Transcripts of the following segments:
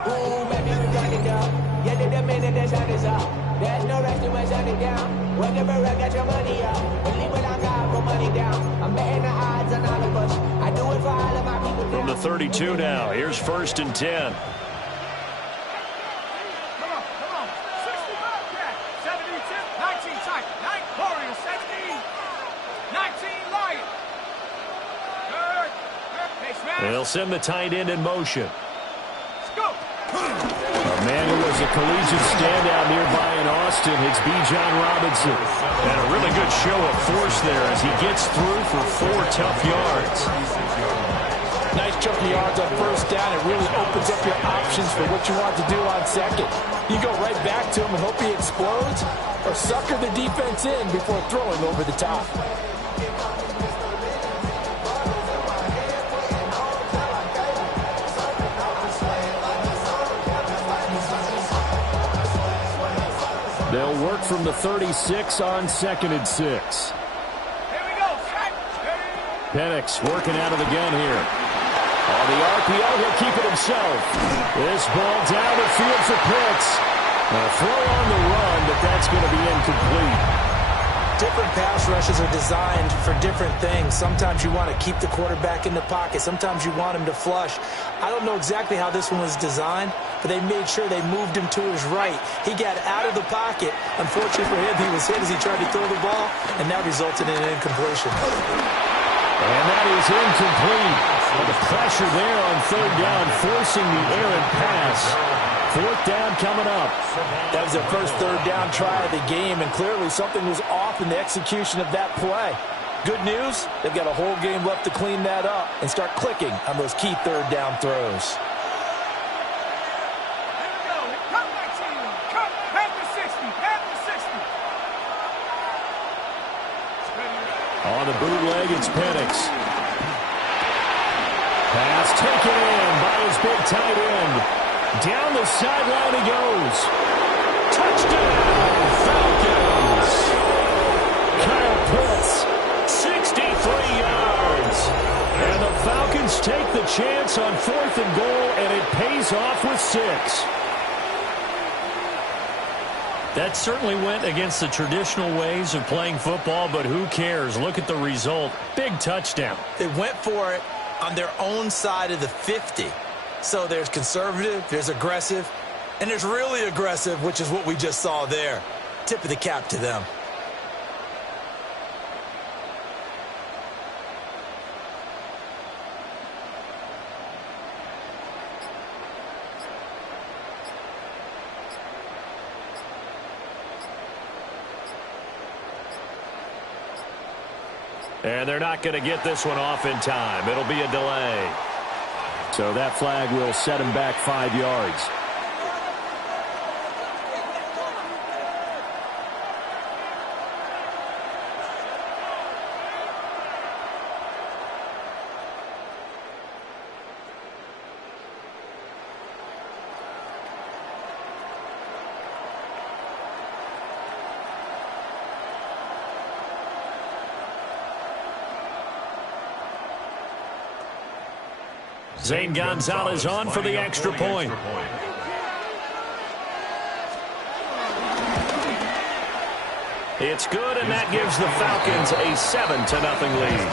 Ooh, baby, we run it down. Yeah, the minute the sun is up. There's no rest to shut it down. Whenever I get your money up. Believe when I got put money down. I'm betting the odds on all of us. I do it for all of my people. From the 32 now, here's 1st and 10. They'll send the tight end in motion. A man who was a collegiate standout nearby in Austin, it's Bijan Robinson. And a really good show of force there as he gets through for 4 tough yards. Nice chunk of yards on 1st down. It really opens up your options for what you want to do on 2nd. You go right back to him and hope he explodes, or sucker the defense in before throwing over the top. They'll work from the 36 on 2nd and 6. Here we go. Penix working out of the gun here. On the RPO, he'll keep it himself. This ball down the field for Pitts. A throw on the run, but that's going to be incomplete. Different pass rushes are designed for different things. Sometimes you want to keep the quarterback in the pocket. Sometimes you want him to flush. I don't know exactly how this one was designed, but they made sure they moved him to his right. He got out of the pocket. Unfortunately for him, he was hit as he tried to throw the ball, and that resulted in an incompletion. And that is incomplete. Well, the pressure there on 3rd down, forcing the errant pass. 4th down coming up. That was their first 3rd down try of the game, and clearly something was off in the execution of that play. Good news, they've got a whole game left to clean that up and start clicking on those key 3rd down throws. On the bootleg, it's Penix. Pass taken in by his big tight end. Down the sideline he goes. Touchdown, Falcons! Kyle Pitts, 63 yards. And the Falcons take the chance on 4th and goal, and it pays off with 6. That certainly went against the traditional ways of playing football, but who cares? Look at the result. Big touchdown. They went for it on their own side of the 50. So there's conservative, there's aggressive, and there's really aggressive, which is what we just saw there. Tip of the cap to them. And they're not going to get this one off in time. It'll be a delay. So that flag will set him back 5 yards. Zane Gonzalez on for the extra point. It's good, and that gives the Falcons a 7-0 lead.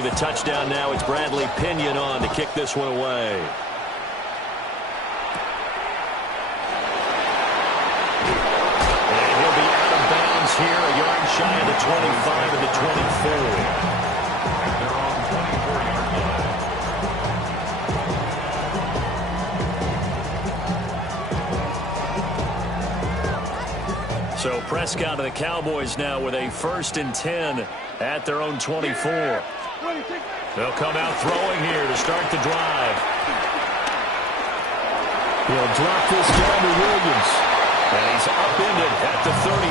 The touchdown now, it's Bradley Pinion on to kick this one away. And he'll be out of bounds here, a yard shy of the 25 and the 24. So Prescott and the Cowboys now with a 1st and 10 at their own 24. They'll come out throwing here to start the drive. He'll drop this down to Williams. And he's upended at the 33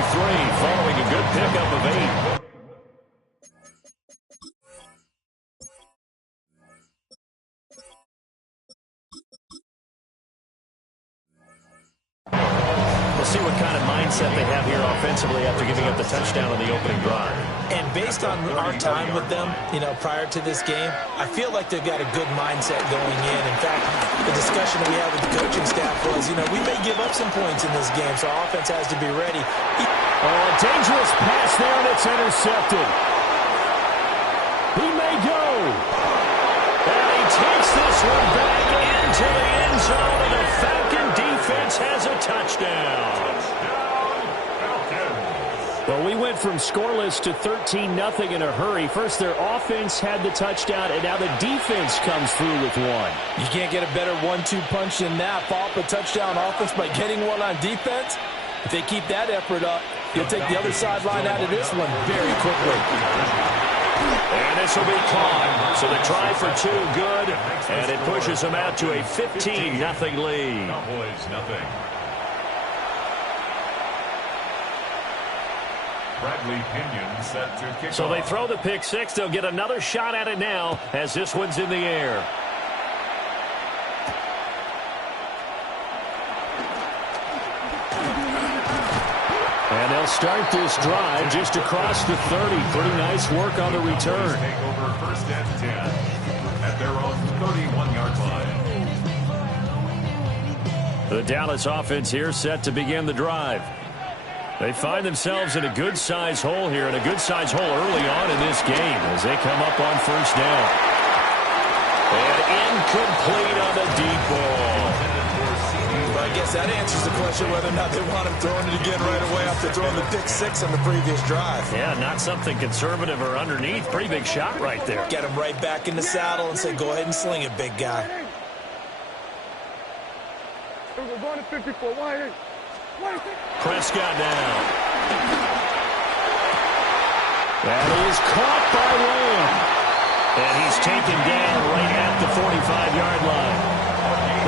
following a good pickup of 8. kind of mindset they have here offensively after giving up the touchdown on the opening drive. And based on our time with them, prior to this game, I feel like they've got a good mindset going in. In fact, the discussion we had with the coaching staff was, we may give up some points in this game, so our offense has to be ready. Oh, a dangerous pass there, and it's intercepted. He may go. And he takes this one back into the end zone, and the Falcon defense has a touchdown. Well, we went from scoreless to 13-0 in a hurry. First, their offense had the touchdown, and now the defense comes through with one. You can't get a better 1-2 punch than that. Follow up a touchdown offense by getting one on defense. If they keep that effort up, you'll take the other sideline out of this one very quickly. And this will be caught. So the try for two, good, and it pushes them out to a 15-0 lead. Cowboys, nothing. Bradley Pinion set to kick So they off. throw the pick six. They'll get another shot at it now as this one's in the air. And they'll start this drive just across the 30. Pretty nice work on the return. Take over first and 10 at their own 31-yard line. The Dallas offense here set to begin the drive. They find themselves in a good-sized hole here, and a good-sized hole early on in this game as they come up on first down. And incomplete on the deep ball. Well, I guess that answers the question whether or not they want him throwing it again right away after throwing the pick six on the previous drive. Yeah, not something conservative or underneath. Pretty big shot right there. Get him right back in the saddle and say, go ahead and sling it, big guy. We're going to 54. Why? Prescott down. That is caught by Lamb. And he's taken down right at the 45-yard line.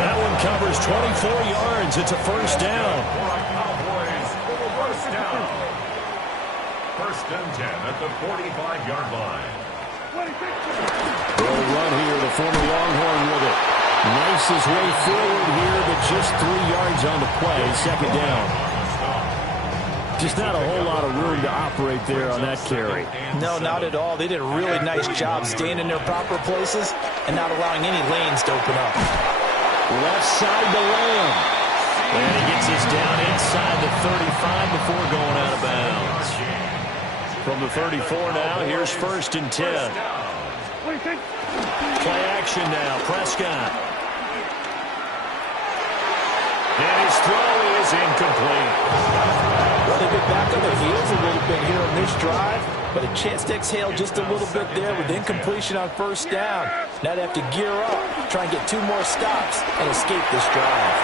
That one covers 24 yards. It's a first down. Cowboys, first down. First and 10 at the 45-yard line. They'll run here, the former Longhorn with it. Knifes his way forward here, but just 3 yards on the play. Second down. Just not a whole lot of room to operate there on that carry. No, not at all. They did a really nice job staying in their proper places and not allowing any lanes to open up. Left side to Lamb. And he gets us down inside the 35 before going out of bounds. From the 34 now, here's first and 10. Play action now, Prescott. And his throw is incomplete. Well, they've been back on their heels a little bit here on this drive, but a chance to exhale just a little bit there with incompletion on first down. Now they have to gear up, try and get 2 more stops, and escape this drive.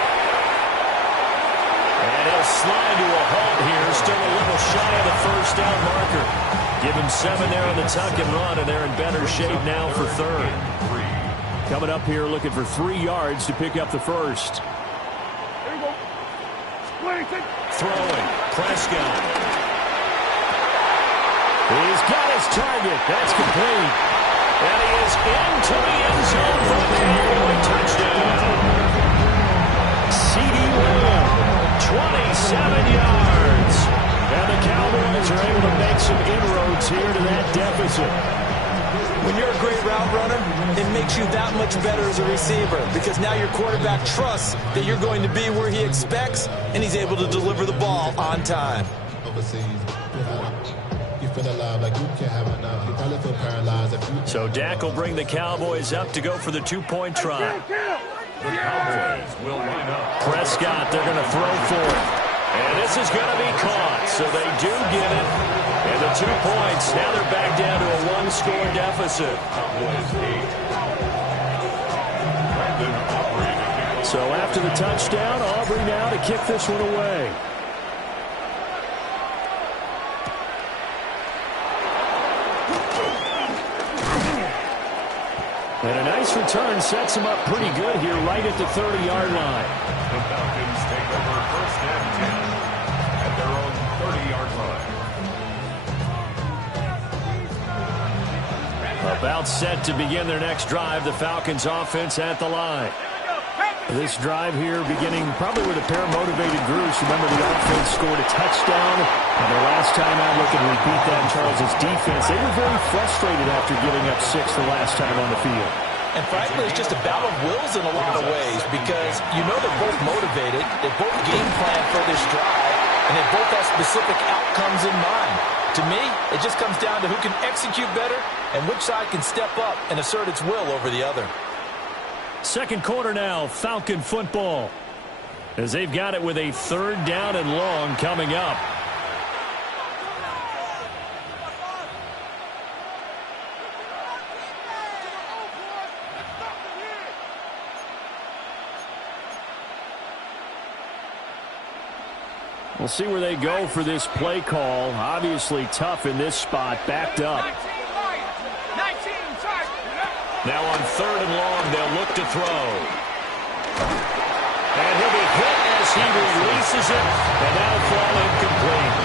And he'll slide to a halt here, still a little shy of the first down marker. Give him 7 there on the tuck and run, and they're in better shape now for third. Coming up here looking for 3 yards to pick up the first. Throwing, Prescott. He's got his target. That's complete. And he is into the end zone for the Cowboys touchdown. C.D. Lamb, 27 yards. And the Cowboys are able to make some inroads here to that deficit. When you're a great route runner, it makes you that much better as a receiver because now your quarterback trusts that you're going to be where he expects, and he's able to deliver the ball on time. So Dak will bring the Cowboys up to go for the 2-point try. The Cowboys will line up. Prescott, they're going to throw for it. And this is going to be caught, so they do get it. And the 2 points, now they're back down to a 1-score deficit. So after the touchdown, Aubrey now to kick this one away. And a nice return sets him up pretty good here right at the 30-yard line. The Falcons take over first and 10 at their own 30-yard line. About set to begin their next drive. The Falcons offense at the line. This drive here beginning probably with a pair of motivated groups. Remember, the offense scored a touchdown. And the last time out, looking to repeat that in Charles' defense. They were very frustrated after giving up 6 the last time on the field. And frankly, it's just a battle of wills in a lot of ways because you know they're both motivated. They both game plan for this drive, and they both have specific outcomes in mind. To me, it just comes down to who can execute better and which side can step up and assert its will over the other. Second quarter now, Falcon football, as they've got it with a 3rd down and long coming up. We'll see where they go for this play call. Obviously tough in this spot, backed up. Now on 3rd and long, they'll look to throw. And he'll be hit as he releases it, and that'll fall incomplete.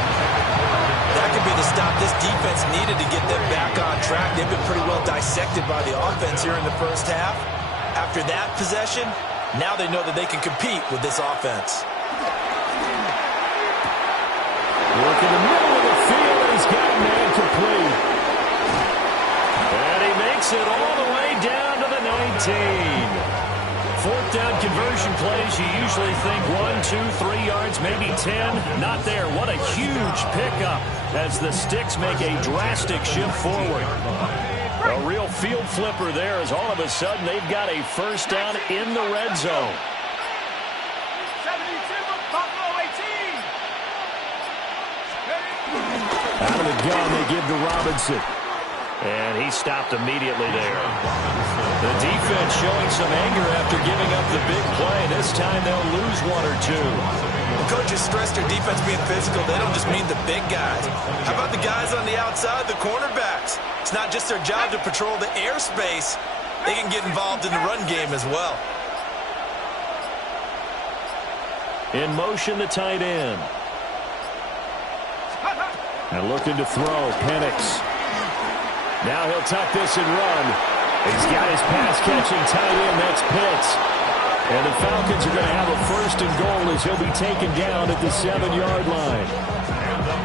That could be the stop this defense needed to get them back on track. They've been pretty well dissected by the offense here in the first half. After that possession, now they know that they can compete with this offense. Look in the middle of the field, and he's got a man complete. And he makes it all the way down to the 19. 4th down conversion plays, you usually think 1, 2, 3 yards, maybe 10. Not there. What a huge pickup as the Sticks make a drastic shift forward. A real field flipper there as all of a sudden they've got a 1st down in the red zone. Out of the gun, they give to Robinson. And he stopped immediately there. The defense showing some anger after giving up the big play. This time they'll lose 1 or 2. The coaches stress their defense being physical. They don't just mean the big guys. How about the guys on the outside, the cornerbacks? It's not just their job to patrol the airspace. They can get involved in the run game as well. In motion, the tight end. And looking to throw, Penix. Now he'll tuck this and run. He's got his pass-catching tight end. That's Pitts. And the Falcons are going to have a 1st and goal as he'll be taken down at the 7-yard line.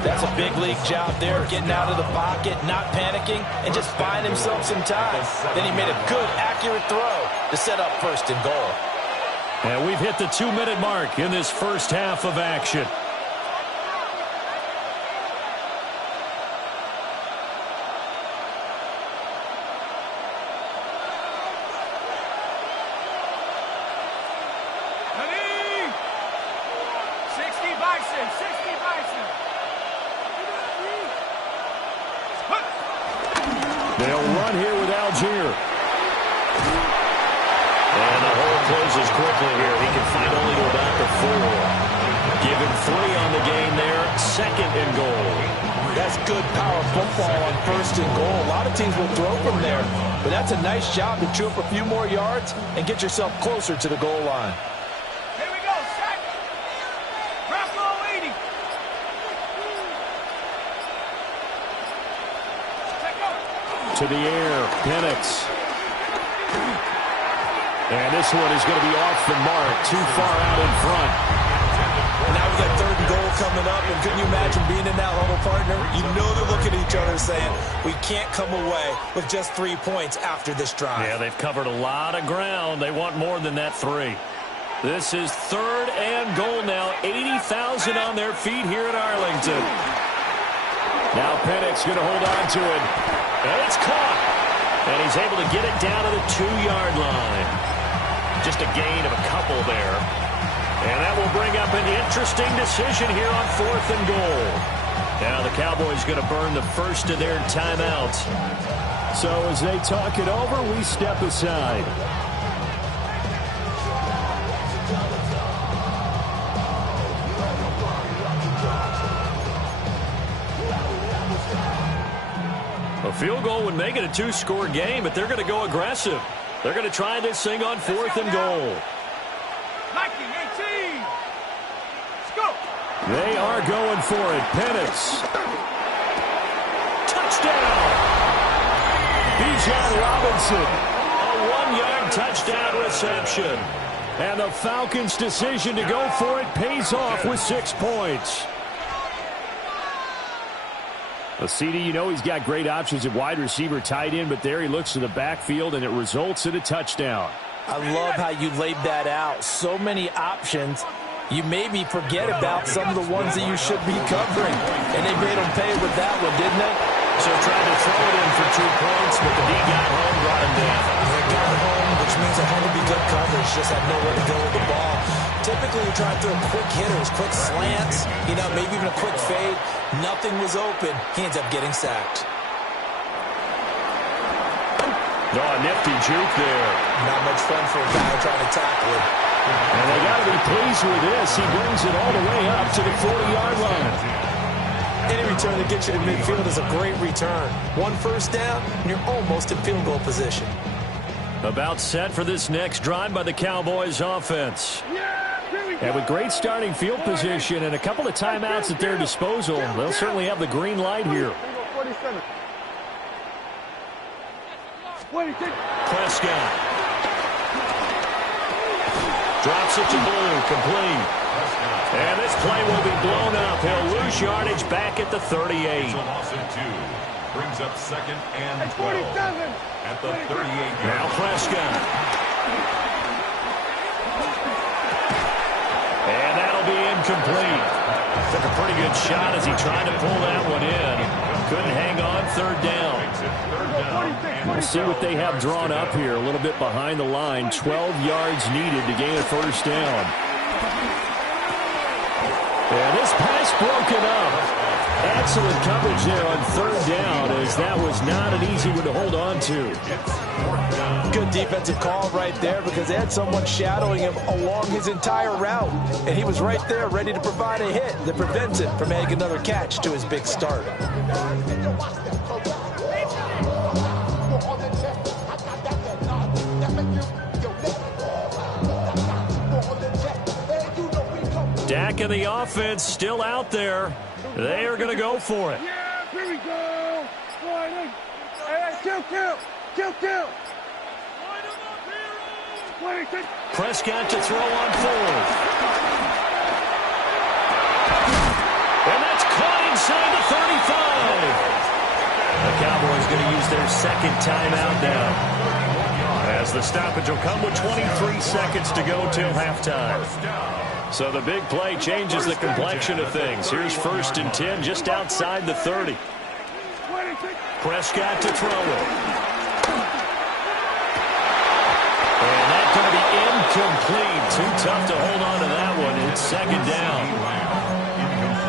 That's a big league job there, getting out of the pocket, not panicking, and just buying himself some time. Then he made a good, accurate throw to set up 1st and goal. And we've hit the 2-minute mark in this first half of action. They'll run here with Algier. And the hole closes quickly here. He can find only to about the 4. Give him 3 on the game there. 2nd and goal. That's good power football on 1st and goal. A lot of teams will throw from there, but that's a nice job to chew up a few more yards and get yourself closer to the goal line. Here we go, sack. Raffalo 80. To the air, Penix. And this one is going to be off the mark, too far out in front. And now we got 3rd and goal coming up, and couldn't you imagine being in that huddle, partner? You know they're looking at each other saying, we can't come away with just 3 points after this drive. Yeah, they've covered a lot of ground. They want more than that 3. This is 3rd and goal now. 80,000 on their feet here at Arlington. Now Penix going to hold on to it. And it's caught. And he's able to get it down to the 2-yard line. Just a gain of a couple there. And that will bring up an interesting decision here on 4th and goal. Now the Cowboys going to burn the first of their timeouts. So as they talk it over, we step aside. A field goal would make it a 2-score game, but they're going to go aggressive. They're going to try this thing on 4th and goal. 19-18. Let's go. They are going for it. Penix. Touchdown. Bijan Robinson. A 1-yard touchdown reception. And the Falcons' decision to go for it pays off with 6 points. Well, CD, you know he's got great options at wide receiver, tight end, but there he looks to the backfield, and it results in a touchdown. I love how you laid that out. So many options. You maybe forget about some of the ones that you should be covering. And they made them pay with that one, didn't they? So tried to throw it in for 2 points, but the D got home, brought him down. They got home, which means it had to be good coverage. Just had nowhere to go with the ball. Typically, you're trying to throw quick hitters, quick slants, maybe even a quick fade. Nothing was open. He ends up getting sacked. Oh, a nifty juke there. Not much fun for a guy trying to tackle him. And they got to be pleased with this. He brings it all the way up to the 40-yard line. Any return that gets you to midfield is a great return. 1 first down, and you're almost in field goal position. About set for this next drive by the Cowboys offense. And with great starting field position and a couple of timeouts at their disposal, they'll certainly have the green light here. Prescott. Drops it to Blue, complete. And this play will be blown up. He'll lose yardage back at the 38. It's a loss of 2. Brings up 2nd and 12 at the 38. Now Prescott. And that'll be incomplete. Took a pretty good shot as he tried to pull that one in. Couldn't hang on, 3rd down. We'll see what they have drawn up here. A little bit behind the line. 12 yards needed to gain a 1st down. And this pass broken up. Excellent coverage there on 3rd down, as that was not an easy one to hold on to. Good defensive call right there, because they had someone shadowing him along his entire route. And he was right there ready to provide a hit that prevents him from making another catch to his big start. Dak and the offense still out there. They are going to go for it. Yeah, here we go. Hey, kill. Prescott to throw on 4th. And that's caught inside the 35. The Cowboys going to use their 2nd timeout now, as the stoppage will come with 23 seconds to go till halftime. So the big play changes the complexion of things. Here's 1st and 10 just outside the 30. Prescott to throw it. And that's going to be incomplete. Too tough to hold on to that one. It's 2nd down.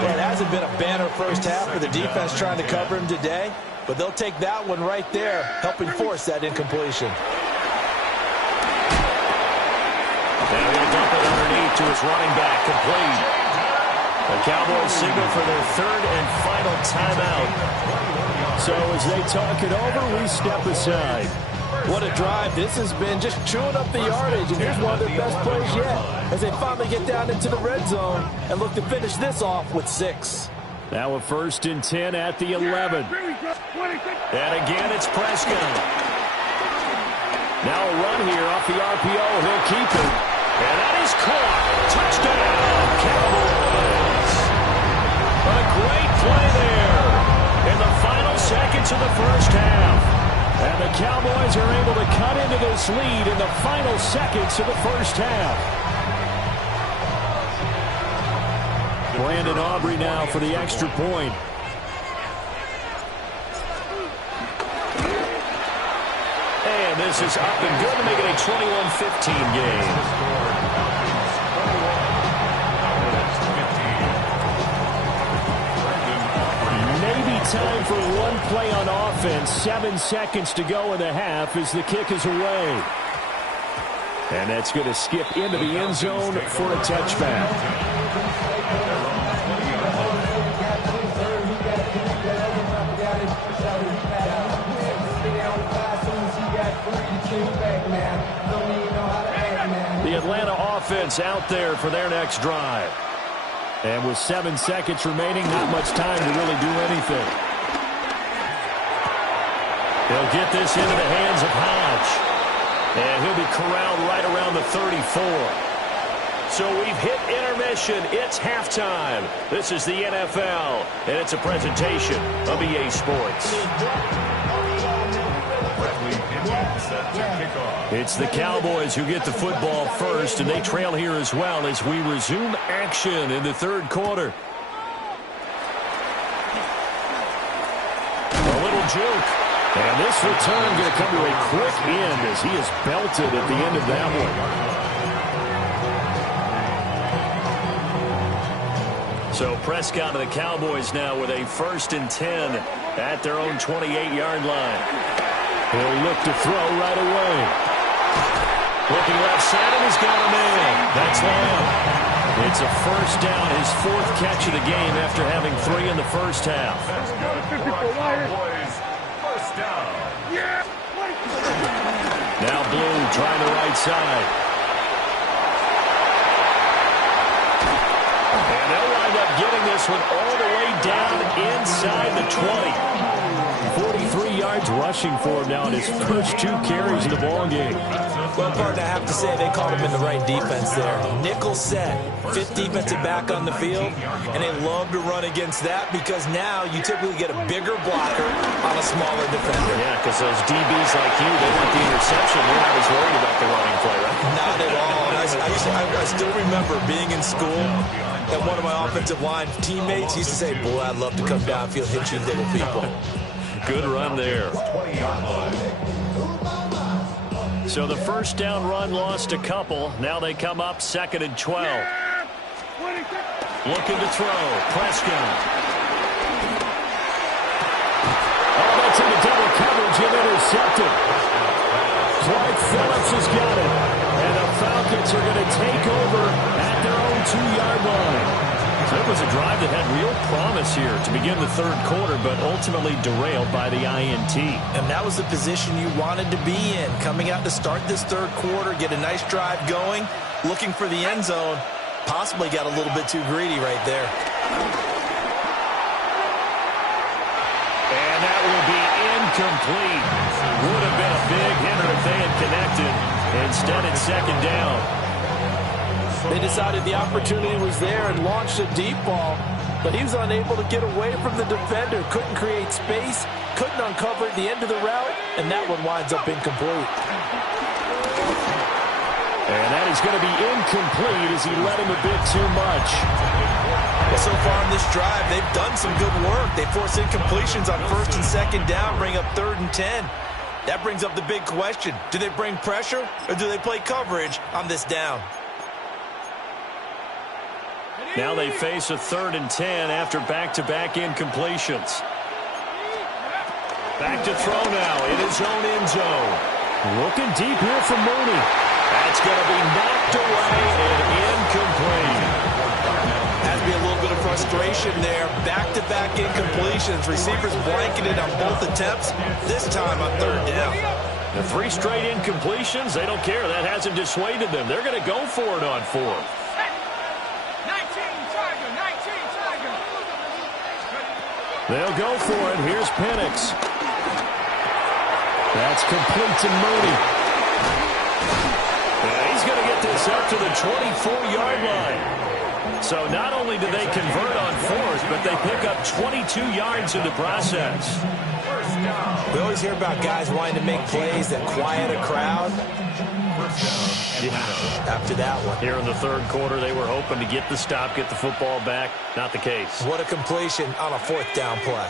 Well, it hasn't been a banner first half for the defense trying to cover him today, but they'll take that one right there, helping force that incompletion. Now he'll dump it underneath to his running back, complete. The Cowboys signal for their 3rd and final timeout. So as they talk it over, we step aside. What a drive. This has been just chewing up the yardage, and here's one of their best plays yet, as they finally get down into the red zone and look to finish this off with 6. Now a 1st and 10 at the 11. And again, it's Prescott. Now a run here off the RPO. He'll keep it. And that is caught. Touchdown, Cowboys. A great play there in the final seconds of the 1st half. And the Cowboys are able to cut into this lead in the final seconds of the 1st half. Brandon Aubrey now for the extra point. And this is up and good to make it a 21-15 game. Time for one play on offense. 7 seconds to go in the half as the kick is away. And that's going to skip into the end zone for a touchback. The Atlanta offense out there for their next drive. And with 7 seconds remaining, not much time to really do anything. They'll get this into the hands of Hodge. And he'll be corralled right around the 34. So we've hit intermission. It's halftime. This is the NFL, and it's a presentation of EA Sports. It's the Cowboys who get the football first, and they trail here as well as we resume action in the third quarter. A little juke. And this return going to come to a quick end as he is belted at the end of that one. So Prescott and the Cowboys now with a 1st and 10 at their own 28-yard line. He'll look to throw right away. Looking left side, and he's got him in. That's Lamb. It's a first down, his 4th catch of the game after having 3 in the first half. That's good. Cowboys, first down. Now Blue trying the right side. And they'll wind up getting this one all the way down inside the 20. 43 yards rushing for him now in his first 2 carries in the ballgame. Well, partner, I have to say they caught him in the right defense there. Nickel set, 5th defensive back on the field, and they love to run against that because now you typically get a bigger blocker on a smaller defender. Yeah, because those DBs like you, they want the interception. They're not as worried about the running play, right? Not at all. I still remember being in school, and one of my offensive line teammates used to say, boy, I'd love to come downfield, hit you little people. Good run there. So the first down run lost a couple. Now they come up 2nd and 12. Looking to throw. Prescott. Oh, that's into double coverage and intercepted. Clark Phillips has got it. And the Falcons are going to take over at their own 2-yard line. So it was a drive that had real promise here to begin the third quarter, but ultimately derailed by the INT. And that was the position you wanted to be in. Coming out to start this third quarter, get a nice drive going, looking for the end zone. Possibly got a little bit too greedy right there. And that will be incomplete. Would have been a big hitter if they had connected. Instead, it's 2nd down. They decided the opportunity was there and launched a deep ball, but he was unable to get away from the defender, couldn't create space, couldn't uncover at the end of the route, and that one winds up incomplete. And that is going to be incomplete as he led him a bit too much. Well, so far in this drive, they've done some good work. They force incompletions on 1st and 2nd down, bring up 3rd and 10. That brings up the big question. Do they bring pressure or do they play coverage on this down? Now they face a 3rd and 10 after back-to-back incompletions. Back to throw now in his own end zone. Looking deep here for Mooney. That's going to be knocked away and incomplete. Has to be a little bit of frustration there. Back-to-back incompletions. Receivers blanketed on both attempts, this time on 3rd down. The 3 straight incompletions, they don't care. That hasn't dissuaded them. They're going to go for it on 4th. They'll go for it. Here's Penix. That's complete to Mooney. And he's going to get this up to the 24-yard line. So not only do they convert on 4th, but they pick up 22 yards in the process. We always hear about guys wanting to make plays that quiet a crowd. After that one. Here in the third quarter, they were hoping to get the stop, get the football back. Not the case. What a completion on a 4th down play.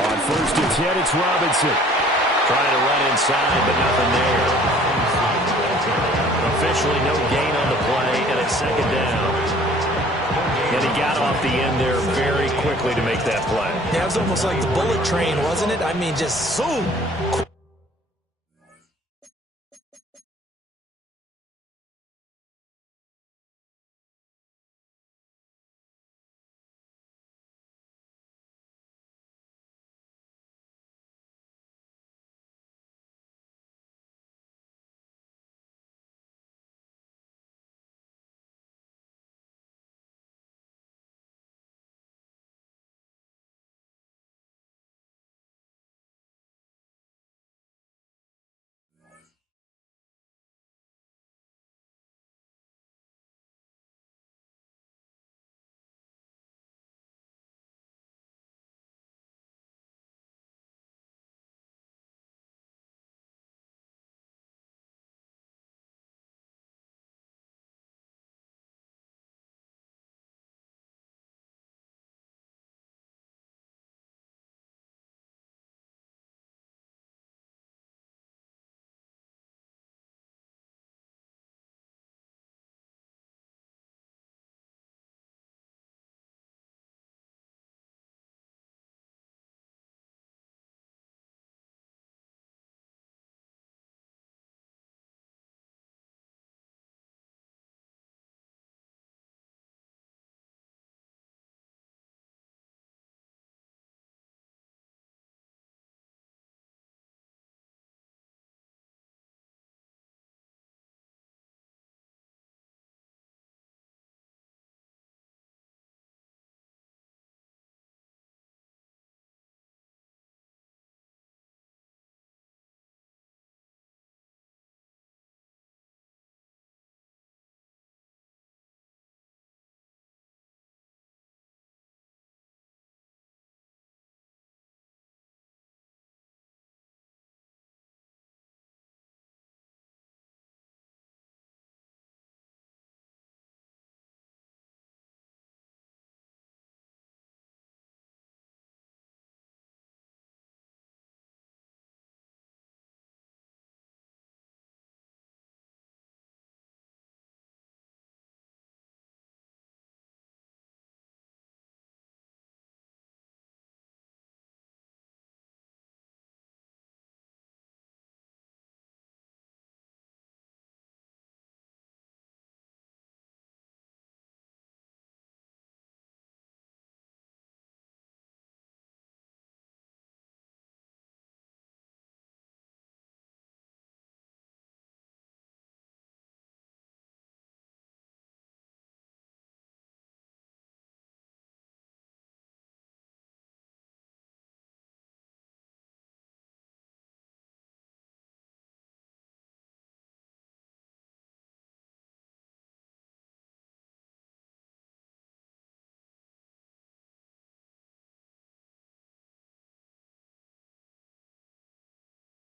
On 1st and 10, it's Robinson. Trying to run inside, but nothing there. Officially no gain on the play, and it's 2nd down. And he got off the end there very quickly to make that play. Yeah, it was almost like the bullet train, wasn't it? I mean, just zoom.